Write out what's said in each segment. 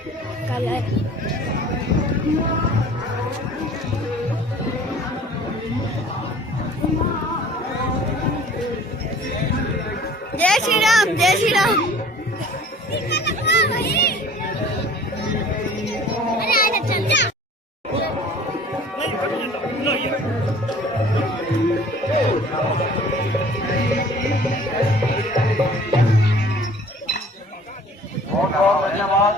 Colour. जय श्री राम, जय श्री राम। बहुत बहुत धन्यवाद।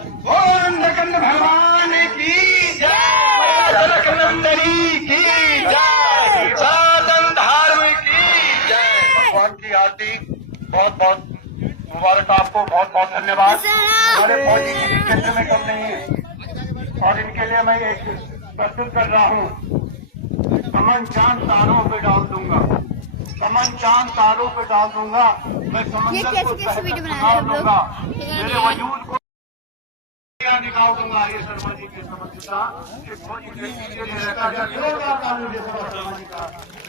भगवान की जय, जनकनंदनी की जय, सनातन धर्म की जय। भगवान की आरती बहुत बहुत मुबारक आपको। बहुत बहुत धन्यवाद। हमारे फौजी किसी क्षेत्र में कम नहीं है और इनके लिए मैं एक प्रस्तुत कर रहा हूँ। कमन चांद तारों पे डाल दूंगा, कमन चांद तारों पे डाल दूंगा, मैं समंदर को दूंगा, मेरे वजूद को निकाल दूंगा। ये शर्मा जी की समझता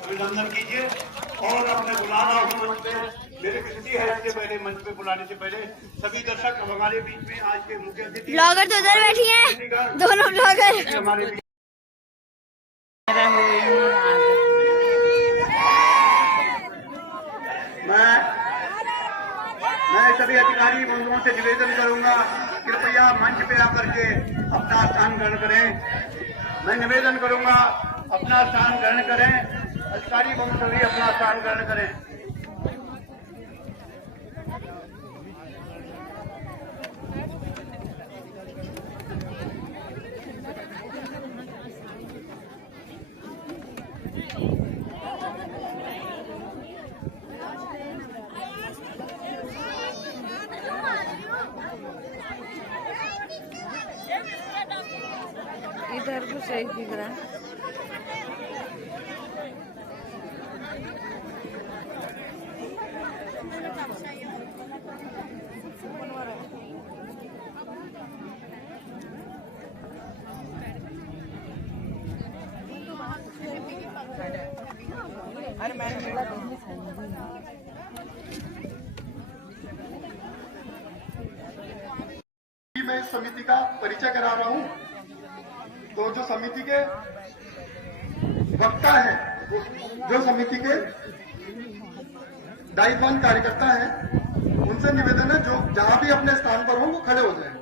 अभिनंदन कीजिए और अपने बुलाना हो मंच पे। मेरे किसी है इसके पहले मंच पे बुलाने से पहले सभी दर्शक हमारे बीच में आज के मुख्य अतिथि ब्लॉगर तो उधर बैठी हैं, दोनों ब्लॉगर हमारे बीच। मैं सभी अधिकारी बंधुओं से निवेदन करूंगा, कृपया मंच पे आकर के अपना स्थान ग्रहण करें। मैं निवेदन करूंगा अपना स्थान ग्रहण करें। अधिकारी बंधु सभी अपना स्थान ग्रहण करें। इधर को सही दिख रहा है। अरे मैं इस समिति का परिचय करा रहा हूं। तो जो समिति के वक्ता है, जो समिति के दायित्ववान कार्यकर्ता है, उनसे निवेदन है जो जहां भी अपने स्थान पर हो वो खड़े हो जाए।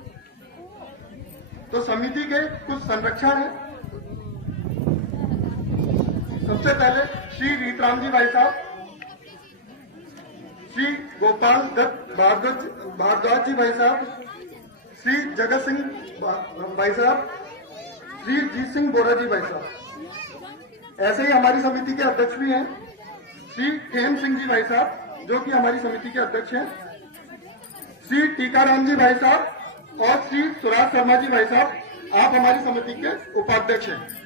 तो समिति के कुछ संरक्षण है। सबसे पहले श्री रीतराम जी भाई साहब, श्री गोपाल दत्त भारद्वाज जी भाई साहब, श्री जगत सिंह भाई साहब, श्री जीत सिंह बोरा जी भाई साहब। ऐसे ही हमारी समिति के अध्यक्ष भी हैं श्री खेम सिंह जी भाई साहब, जो कि हमारी समिति के अध्यक्ष हैं, श्री टीकाराम जी भाई साहब और श्री सुराज शर्मा जी भाई साहब, आप हमारी समिति के उपाध्यक्ष हैं।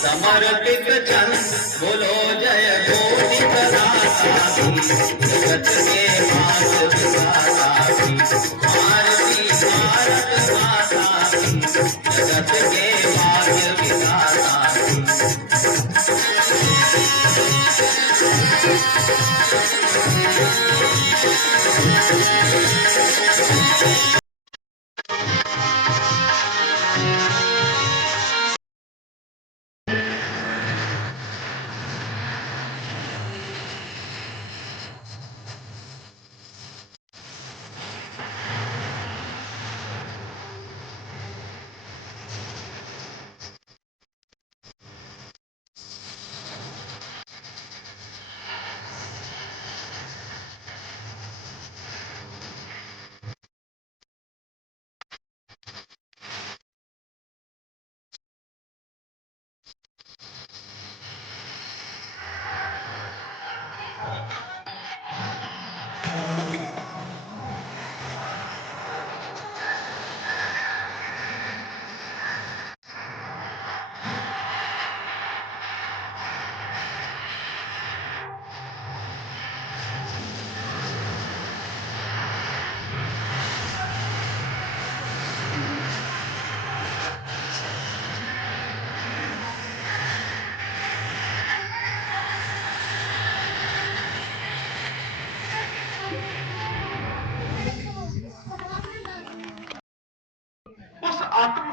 समर्पित जन बोलो जय कोटि प्रदाता जगत के मात पिता भारती भारत माता जगत के मात पिता।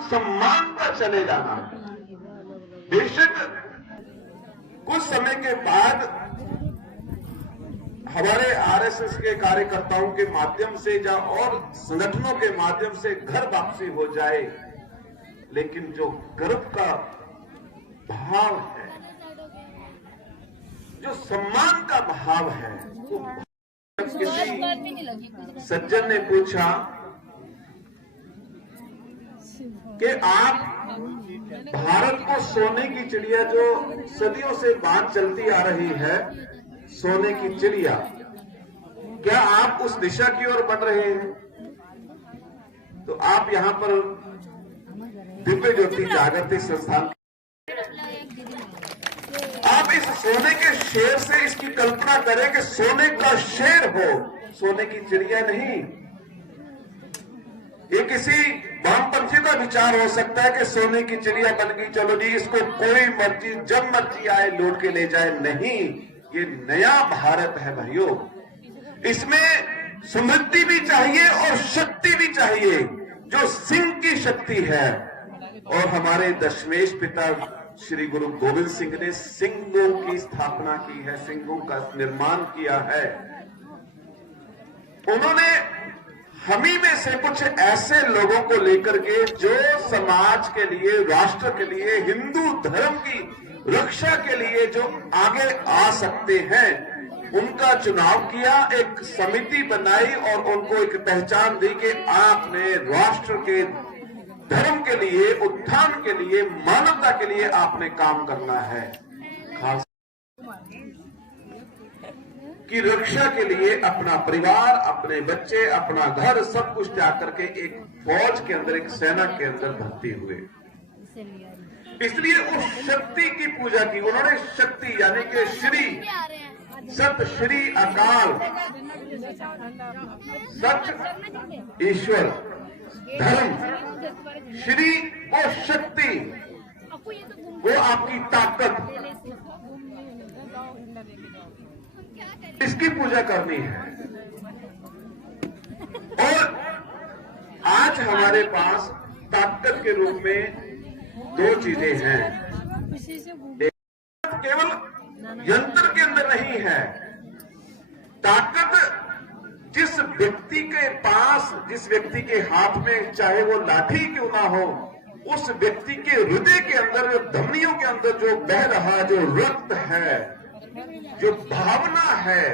सम्मान पर चले जाना। बेशक कुछ समय के बाद हमारे आरएसएस के कार्यकर्ताओं के माध्यम से या और संगठनों के माध्यम से घर वापसी हो जाए, लेकिन जो गर्व का भाव है, जो सम्मान का भाव है, वो किसी सज्जन ने पूछा कि आप भारत को सोने की चिड़िया जो सदियों से बात चलती आ रही है, सोने की चिड़िया, क्या आप उस दिशा की ओर बढ़ रहे हैं? तो आप यहां पर दिव्य ज्योति जागृति संस्थान, आप इस सोने के शेर से इसकी कल्पना करें कि सोने का शेर हो, सोने की चिड़िया नहीं। ये किसी वामपंथी का विचार हो सकता है कि सोने की चिड़िया बन गई, चलो जी इसको कोई मर्जी जब मर्जी आए लूट के ले जाए। नहीं, ये नया भारत है भाइयों, इसमें समृद्धि भी चाहिए और शक्ति भी चाहिए, जो सिंह की शक्ति है। और हमारे दशमेश पिता श्री गुरु गोविंद सिंह ने सिंहों की स्थापना की है, सिंहों का निर्माण किया है। उन्होंने हमी में से कुछ ऐसे लोगों को लेकर के जो समाज के लिए, राष्ट्र के लिए, हिंदू धर्म की रक्षा के लिए जो आगे आ सकते हैं, उनका चुनाव किया, एक समिति बनाई और उनको एक पहचान दी कि आपने राष्ट्र के धर्म के लिए, उत्थान के लिए, मानवता के लिए आपने काम करना है। खास की रक्षा के लिए अपना परिवार, अपने बच्चे, अपना घर, सब कुछ त्याग करके एक फौज के अंदर, एक सेना के अंदर भर्ती हुए। इसलिए उस शक्ति की पूजा की उन्होंने। शक्ति यानी कि श्री, सत श्री अकाल, सच ईश्वर, धर्म, श्री वो शक्ति, वो आपकी ताकत, इसकी पूजा करनी है। और आज हमारे पास ताकत के रूप में दो चीजें हैं। केवल यंत्र के अंदर नहीं है, ताकत जिस व्यक्ति के पास, जिस व्यक्ति के हाथ में चाहे वो लाठी क्यों ना हो, उस व्यक्ति के हृदय के अंदर, जो धमनियों के अंदर जो बह रहा जो रक्त है, जो भावना है,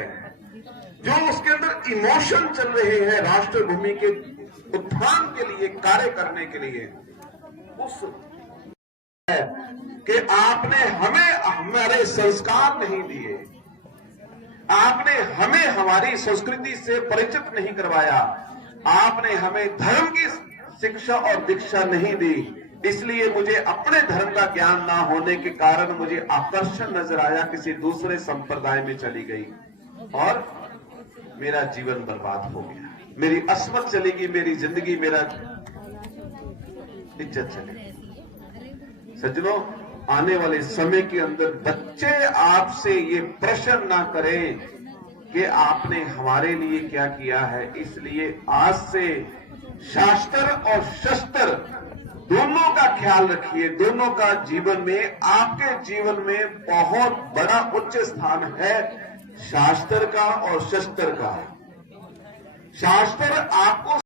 जो उसके अंदर इमोशन चल रहे हैं राष्ट्र भूमि के उत्थान के लिए, कार्य करने के लिए, उस है कि आपने हमें हमारे संस्कार नहीं दिए, आपने हमें हमारी संस्कृति से परिचित नहीं करवाया, आपने हमें धर्म की शिक्षा और दीक्षा नहीं दी। इसलिए मुझे अपने धर्म का ज्ञान ना होने के कारण मुझे आकर्षण नजर आया, किसी दूसरे संप्रदाय में चली गई और मेरा जीवन बर्बाद हो गया, मेरी अस्मत चलेगी, मेरी जिंदगी, मेरा इज्जत चलेगी। सज्जनों, आने वाले समय के अंदर बच्चे आपसे ये प्रश्न ना करें कि आपने हमारे लिए क्या किया है। इसलिए आज से शास्त्र और शस्त्र दोनों का ख्याल रखिए। दोनों का जीवन में, आपके जीवन में बहुत बड़ा उच्च स्थान है, शास्त्र का और शस्त्र का। शास्त्र आपको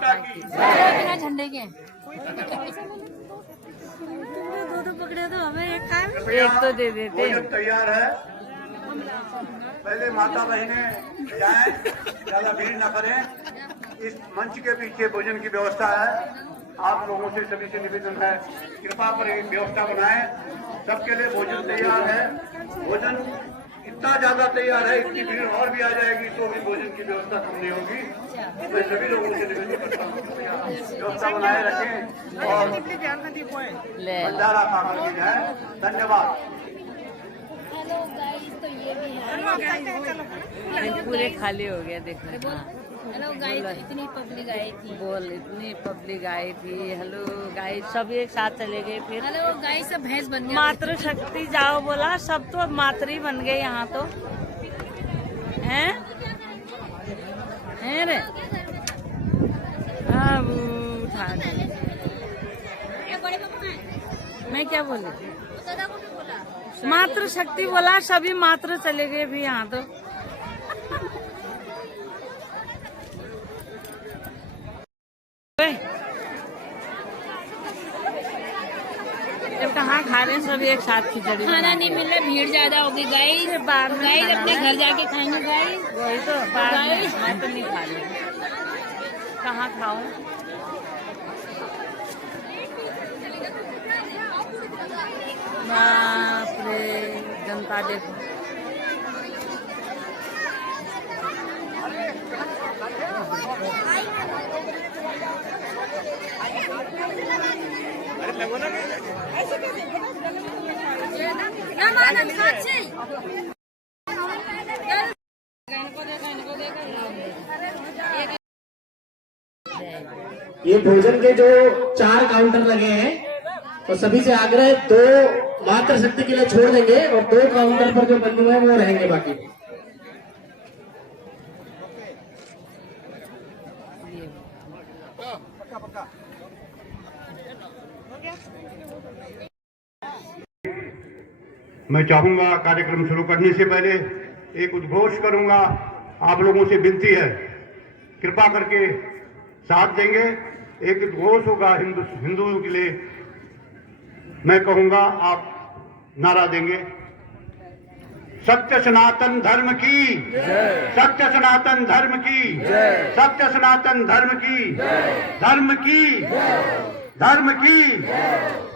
माता की। बिना झंडे के दो पकड़े तो हमें एक तो दे देते। भोजन तैयार है। पहले माता बहने जाएं, ज्यादा भीड़ न करें। इस मंच के पीछे भोजन की व्यवस्था है। आप लोगों से सभी से निवेदन है, कृपा कर एक व्यवस्था बनाएं। सबके लिए भोजन तैयार है। भोजन इतना ज्यादा तैयार है, इतनी भीड़ और भी आ जाएगी तो भी भोजन की व्यवस्था कम नहीं होगी। मैं सभी लोगों से निवेदन करता हूँ, व्यवस्था बनाए रखें और भंडारा खा करके जाए। धन्यवाद। हेलो गाइस, तो ये भी है पूरे खाली हो गया देखो। हेलो गाइस, इतनी पब्लिक आई थी। बोल इतनी पब्लिक आई थी। हेलो गाइस, सब एक साथ चले गए। फिर हेलो गाइस, सब भैंस बन गया। मातृ शक्ति जाओ बोला, सब तो मातृ बन गए यहाँ तो। हैं रे अब उठा दे। मैं क्या बोली? मातृ शक्ति बोला, सभी मातृ चले गए भी यहाँ तो। जब कहाँ खा रहे हैं सब एक साथ खिचड़ी। खाना नहीं मिल रहा, भीड़ ज्यादा होगी गाइस। बाद में गाइस अपने घर जाके खाएंगे गाइस। वही तो बाद में मैं तो नहीं खा रही। कहाँ खाऊं? बाप रे, जनता देखो। ये भोजन के जो 4 काउंटर लगे हैं तो सभी से आग्रह 2 मातृ शक्ति के लिए छोड़ देंगे और 2 काउंटर पर जो बंधु हैं वो रहेंगे बाकी। मैं चाहूंगा कार्यक्रम शुरू करने से पहले एक उद्घोष करूंगा। आप लोगों से विनती है, कृपा करके साथ देंगे। एक उद्घोष होगा हिंदुओं के लिए। मैं कहूंगा, आप नारा देंगे। सत्य सनातन धर्म की, सत्य सनातन धर्म की, सत्य सनातन धर्म की, धर्म की, धर्म की,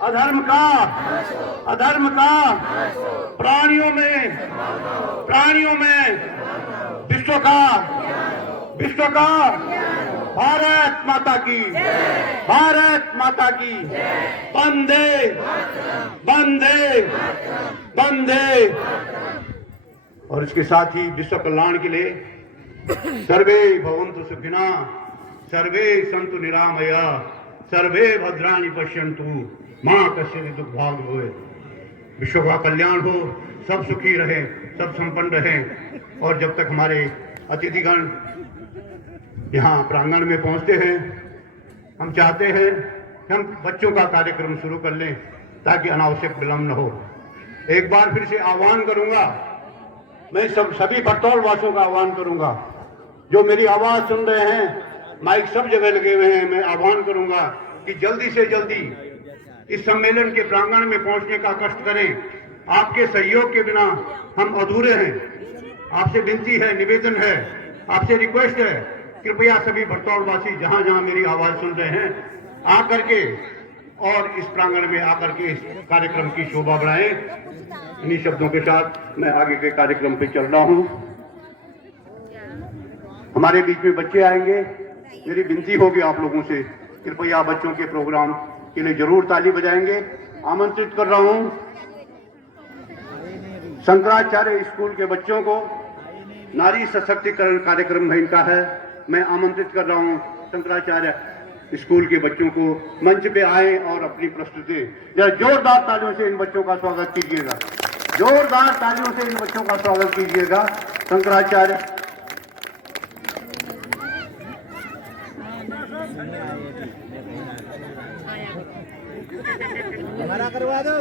अधर्म का, अधर्म का, प्राणियों में विश्व का, विश्व का। भारत माता की, भारत माता की। वंदे वंदे वंदे। और इसके साथ ही विश्व कल्याण के लिए सर्वे भवन्तु सुखिनः, सर्वे सन्तु निरामया, सर्वे भद्राणि पश्यन्तु मां कश्चित् दुर्भाग् भवेत्। विश्व का कल्याण हो, सब सुखी रहे, सब संपन्न रहे। और जब तक हमारे अतिथिगण यहाँ प्रांगण में पहुंचते हैं, हम चाहते हैं कि हम बच्चों का कार्यक्रम शुरू कर लें ताकि अनावश्यक विलंब न हो। एक बार फिर से आह्वान करूंगा, मैं सभी बरतौल वासियों का आह्वान करूंगा, जो मेरी आवाज सुन रहे हैं, माइक सब जगह लगे हुए हैं। मैं आह्वान करूंगा कि जल्दी से जल्दी इस सम्मेलन के प्रांगण में पहुंचने का कष्ट करें। आपके सहयोग के बिना हम अधूरे हैं। आपसे विनती है, निवेदन है, आपसे रिक्वेस्ट है, कृपया सभी बरतौलवासी जहां जहां मेरी आवाज सुन रहे हैं, आकर के और इस प्रांगण में आकर के इस कार्यक्रम की शोभा बढ़ाएं। इन्हीं शब्दों के साथ मैं आगे के कार्यक्रम पे चल रहा हूं। हमारे बीच में बच्चे आएंगे। मेरी विनती होगी आप लोगों से, कृपया बच्चों के प्रोग्राम के लिए जरूर ताली बजाएंगे। आमंत्रित कर रहा हूं शंकराचार्य स्कूल के बच्चों को। नारी सशक्तिकरण कार्यक्रम है इनका है। मैं आमंत्रित कर रहा हूं शंकराचार्य स्कूल के बच्चों को मंच पे आए और अपनी प्रस्तुति जोरदार तालियों से इन बच्चों का स्वागत कीजिएगा। जोरदार तालियों से इन बच्चों का स्वागत कीजिएगा। शंकराचार्य हमारा करवा दो।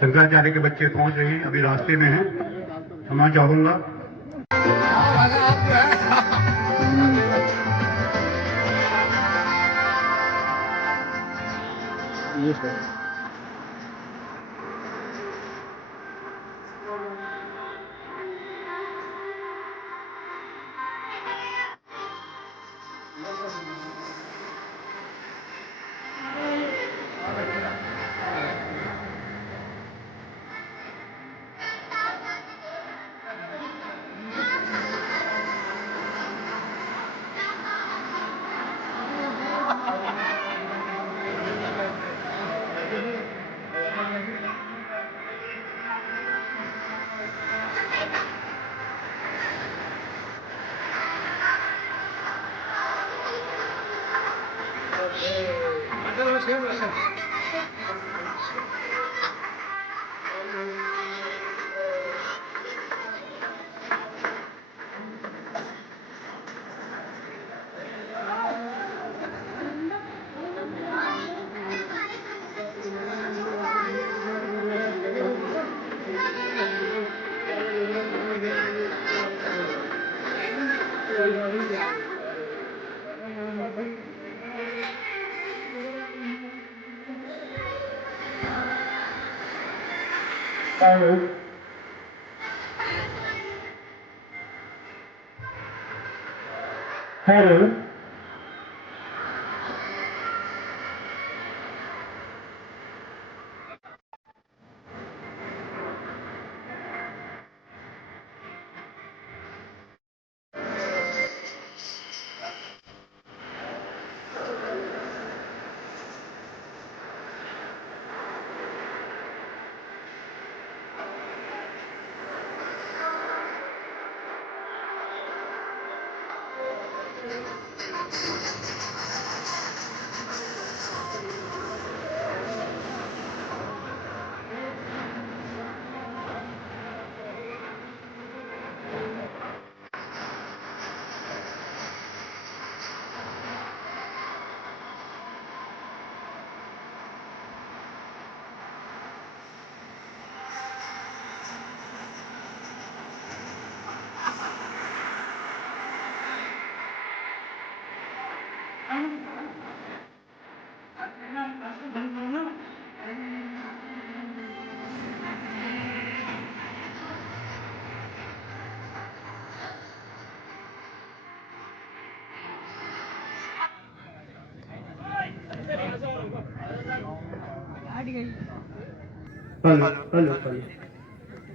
शंकराचार्य के बच्चे पहुंच रहे हैं, अभी रास्ते में हैं। क्षमा चाहूंगा। हेलो।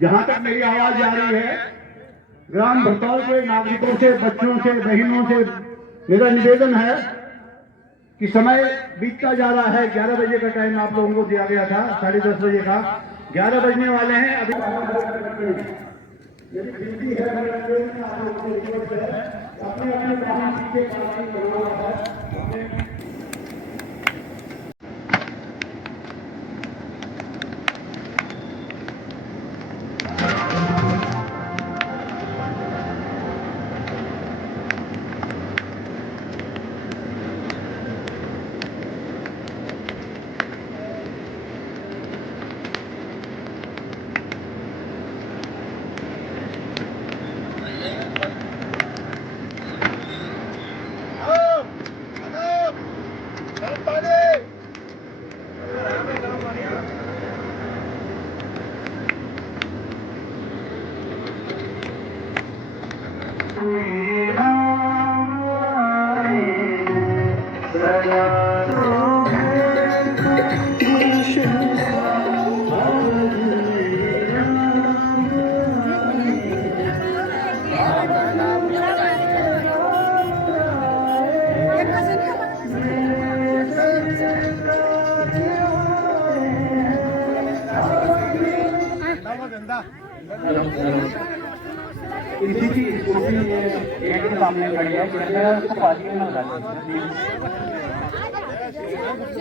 जहाँ तक मेरी आवाज आ रही है, ग्राम भरतौल के नागरिकों से, बच्चों से, बहनों से मेरा निवेदन है कि समय बीतता जा रहा है। 11 बजे का टाइम आप लोगों को दिया गया था, 10:30 बजे का, 11 बजने वाले हैं। अभी यदि बिजली है अपने अपने वाहन पीछे कार्रवाई करवाना है। किसी की स्कूटी एक के सामने खड़ी है, उसको पार्टी में लगा।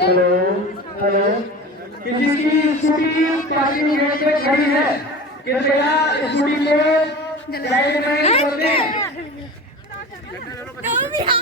हेलो हेलो, किसी की स्कूटी पार्किंग गेट पे खड़ी है, कृपया स्कूटी को साइड में कर दें। तुम भी हाँ